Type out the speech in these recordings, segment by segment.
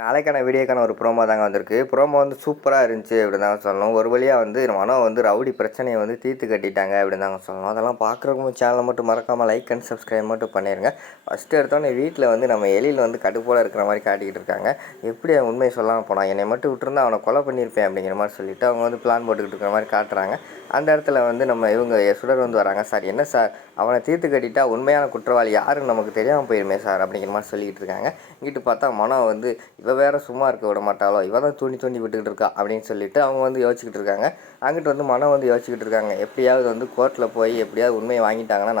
நாளைக்கான வீடியோக்கான ஒரு ப்ரோமோ தாங்க வந்திருக்கு. ப்ரோமோ வந்து சூப்பராக இருந்துச்சு அப்படின்னு தாங்க சொல்லணும். ஒரு வழியாக வந்து மனோ வந்து ரவுடி பிரச்சனையை வந்து தீர்த்து கட்டிட்டாங்க அப்படின்னு தாங்க சொல்லணும். அதெல்லாம் பார்க்குறவங்க சேனலை மட்டும் மறக்காமல் லைக் அண்ட் சப்ஸ்கிரைப் மட்டும் பண்ணிடுங்க. ஃபஸ்ட்டு எடுத்தோன்னே வீட்டில் வந்து நம்ம எலியில் வந்து கடுப்போட இருக்கிற மாதிரி காட்டிக்கிட்டு இருக்காங்க. எப்படி அவன் உண்மையை சொல்லாமல் போனான், என்னை மட்டும் விட்டுருந்தா அவனை கொலை பண்ணியிருப்பேன் அப்படிங்கிற மாதிரி சொல்லிவிட்டு அவங்க வந்து பிளான் போட்டுக்கிட்டு இருக்கிற மாதிரி காட்டுறாங்க. அந்த இடத்துல வந்து நம்ம இவங்க சுடர் வந்து வராங்க. சார் என்ன சார், அவனை தீர்த்து கட்டிட்டா உண்மையான குற்றவாளி யாருன்னு நமக்கு தெரியாமல் போயிருமே சார் அப்படிங்கிற மாதிரி சொல்லிக்கிட்டு இருக்காங்க. இங்கிட்டு பார்த்தா மனோ வந்து இவ வேற சும்மா இருக்க விட மாட்டாளோ, இவ தான் தூண்டி தூண்டி விட்டுக்கிட்டு இருக்கா அப்படின்னு சொல்லிட்டு அவங்க வந்து யோசிச்சுக்கிட்டு இருக்காங்க. அங்கிட்டு வந்து மனம் வந்து யோசிச்சுக்கிட்டு இருக்காங்க, எப்படியாவது வந்து கோர்ட்டில் போய் எப்படியாவது உண்மையை வாங்கிட்டாங்கன்னா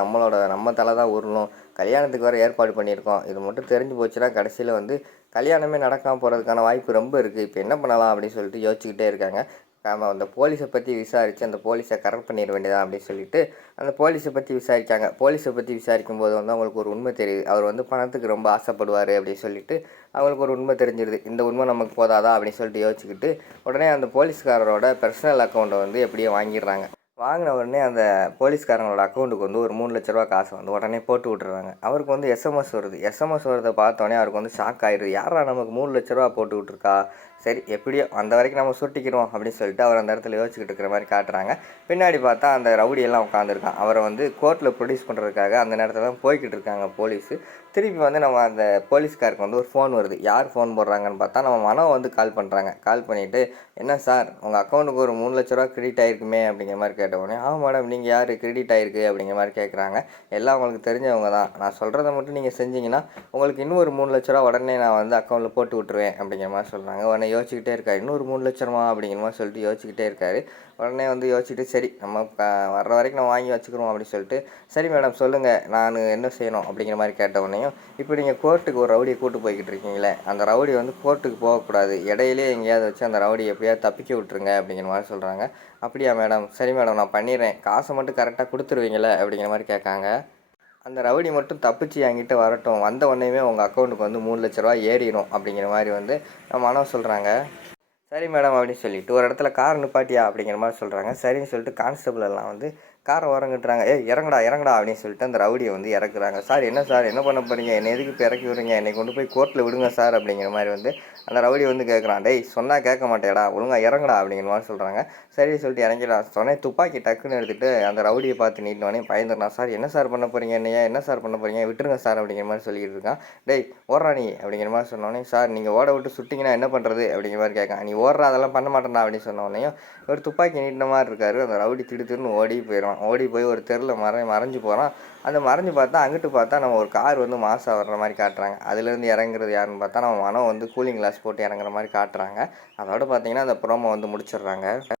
நம்ம தலை தான் உருளும். கல்யாணத்துக்கு வேறு ஏற்பாடு பண்ணியிருக்கோம், இது மட்டும் தெரிஞ்சு போச்சுன்னா கடைசியில் வந்து கல்யாணமே நடக்காமல் போகிறதுக்கான வாய்ப்பு ரொம்ப இருக்குது. இப்போ என்ன பண்ணலாம் அப்படின்னு சொல்லிட்டு யோசிச்சுக்கிட்டே இருக்காங்க. நம்ம அந்த போலீஸை பற்றி விசாரித்து அந்த போலீஸை கரெக்ட் பண்ணிட வேண்டியதான் அப்படின்னு சொல்லிட்டு அந்த போலீஸை பற்றி விசாரிக்காங்க. போலீஸை பற்றி விசாரிக்கும் போது வந்து அவங்களுக்கு ஒரு உண்மை தெரியுது. அவர் வந்து பணத்துக்கு ரொம்ப ஆசைப்படுவார் அப்படின்னு சொல்லிட்டு அவங்களுக்கு ஒரு உண்மை தெரிஞ்சிருது. இந்த உண்மை நமக்கு போதாதா அப்படின்னு சொல்லிட்டு யோசிச்சுக்கிட்டு உடனே அந்த போலீஸ்காரரோட பர்சனல் அக்கௌண்ட்டை வந்து எப்படியோ வாங்கிடுறாங்க. வாங்கின உடனே அந்த போலீஸ்காரங்களோட அக்கௌண்ட்டுக்கு வந்து ஒரு 3,00,000 காசை வந்து உடனே போட்டு விட்டுறாங்க. அவருக்கு வந்து எஸ்எம்எஸ் வருது. எஸ்எம்எஸ் வரதை பார்த்தோன்னே அவருக்கு வந்து ஷாக் ஆயிடுது. யாரா நமக்கு 3,00,000 போட்டு விட்ருக்கா, சரி எப்படியோ அந்த வரைக்கும் நம்ம சுட்டிக்கிறோம் அப்படின்னு சொல்லிட்டு அவர் அந்த இடத்துல யோசிச்சுக்கிட்டு இருக்கிற மாதிரி காட்டுறாங்க. பின்னாடி பார்த்தா அந்த ரவுடியெல்லாம் உட்காந்துருக்கான். அவரை வந்து கோர்ட்டில் ப்ரொடியூஸ் பண்ணுறதுக்காக அந்த நேரத்தில் தான் போய்கிட்டு இருக்காங்க போலீஸு. திருப்பி வந்து நம்ம அந்த போலீஸ்காருக்கு வந்து ஒரு ஃபோன் வருது. யார் ஃபோன் போடுறாங்கன்னு பார்த்தா நம்ம மனோ வந்து கால் பண்ணுறாங்க. கால் பண்ணிவிட்டு, என்ன சார் உங்கள் அக்கௌண்ட்டுக்கு ஒரு 3,00,000 கிரெடிட் ஆகிருக்குமே அப்படிங்கிற மாதிரி கேட்ட உடனே, ஆமாம் மேடம், நீங்கள் யார் கிரெடிட் ஆகிருக்கு அப்படிங்கிற மாதிரி கேட்குறாங்க. எல்லாம் உங்களுக்கு தெரிஞ்சவங்க தான், நான் சொல்கிறத மட்டும் நீங்கள் செஞ்சீங்கன்னா உங்களுக்கு இன்னும் ஒரு 3,00,000 உடனே நான் வந்து அக்கௌண்ட்டில் போட்டு விட்டுருவேன் அப்படிங்கிற மாதிரி சொல்கிறாங்க. உடனே யோசிச்சுக்கிட்டே இருக்காரு, இன்னொரு 3,00,000 அப்படிங்கிற மாதிரி சொல்லிட்டு யோசிச்சுக்கிட்டே இருக்காரு. உடனே வந்து யோசிச்சுட்டு, சரி நம்ம வர்ற வரைக்கும் நம்ம வாங்கி வச்சுக்கிறோம் அப்படின்னு சொல்லிட்டு, சரி மேடம் சொல்லுங்கள் நான் என்ன செய்யணும் அப்படிங்கிற மாதிரி கேட்ட உடனேயும், இப்போ நீங்கள் கோர்ட்டுக்கு ஒரு ரவுடியை கூட்டு போய்கிட்டு இருக்கீங்களே, அந்த ரவுடி வந்து கோர்ட்டுக்கு போகக்கூடாது, இடையிலே எங்கேயாவது வச்சு அந்த ரவுடி எப்படியாவது தப்பிக்க விட்டுருங்க அப்படிங்கிற மாதிரி சொல்கிறாங்க. அப்படியா மேடம், சரி மேடம் நான் பண்ணிடுறேன், காசை மட்டும் கரெக்டாக கொடுத்துருவீங்களே அப்படிங்கிற மாதிரி கேட்காங்க. அந்த ரவுடி மட்டும் தப்பிச்சு என்கிட்ட வரட்டும், வந்த உடனேயுமே உங்கள் அக்கௌண்ட்டுக்கு வந்து 3,00,000 ஏறிடும் அப்படிங்கிற மாதிரி வந்து மனோ சொல்கிறாங்க. சரி மேடம் அப்படின்னு சொல்லிட்டு ஒரு இடத்துல கார் நிப்பாட்டியா அப்படிங்கிற மாதிரி சொல்கிறாங்க. சரின்னு சொல்லிட்டு கான்ஸ்டபிள் எல்லாம் வந்து காரை ஓரங்கட்டுறாங்க. இறங்கடா இறங்கடா அப்படின்னு சொல்லிட்டு அந்த ரவுடியை வந்து இறக்குறாங்க. சார் என்ன பண்ண போகிறீங்க, என்னை எதுக்கு இப்போ இறக்கி விடுறீங்க, என்னை கொண்டு போய் கோர்ட்டில் விடுங்க சார் அப்படிங்கிற மாதிரி வந்து அந்த ரவுடி வந்து கேட்குறான். டேய் சொன்னால் கேட்க மாட்டேடா, ஒழுங்கா இறங்கடா அப்படிங்கிற மாதிரி சொல்கிறாங்க. சரி சொல்லிட்டு இறங்கிடான். சொன்னேன் துப்பாக்கி டக்குன்னு எடுத்துகிட்டு அந்த ரவுடியை பார்த்து நீட்டினோடனே பயந்துடுறான். சார் என்ன சார் பண்ண போகிறீங்க, என்ன சார் பண்ண போகிறீங்க, விட்டுருங்க சார் அப்படிங்கிற மாதிரி சொல்லிக்கிட்டு இருக்கான். டேய் ஓடுறா நீ அப்படிங்கிற மாதிரி சொன்னோடனே, சார் நீங்கள் ஓட விட்டு சுட்டிங்கன்னா என்ன பண்ணுறது அப்படிங்கிற மாதிரி கேட்கான். நீ ஓடுறா அதெல்லாம் பண்ண மாட்டேன்டா அப்படின்னு சொன்னோடனையும் ஒரு துப்பாக்கி நீட்டின மாதிரி இருக்காரு. அந்த ரவுடி திடுன்னு ஓடி போயிடுவான். ஓடி போய் ஒரு தெருவில் மறைஞ்சு போகிறான். அந்த மறைஞ்சு பார்த்தா அங்கிட்டு பார்த்தா நம்ம ஒரு கார் வந்து மாசாக வர்ற மாதிரி காட்டுறாங்க. அதுலேருந்து இறங்குறது யாருன்னு பார்த்தா நம்ம மனம் வந்து கூலிங் கிளாஸ் போட்டு இறங்குற மாதிரி காட்டுறாங்க. அதோட பார்த்தீங்கன்னா அந்த ப்ரோமோ வந்து முடிச்சிடுறாங்க.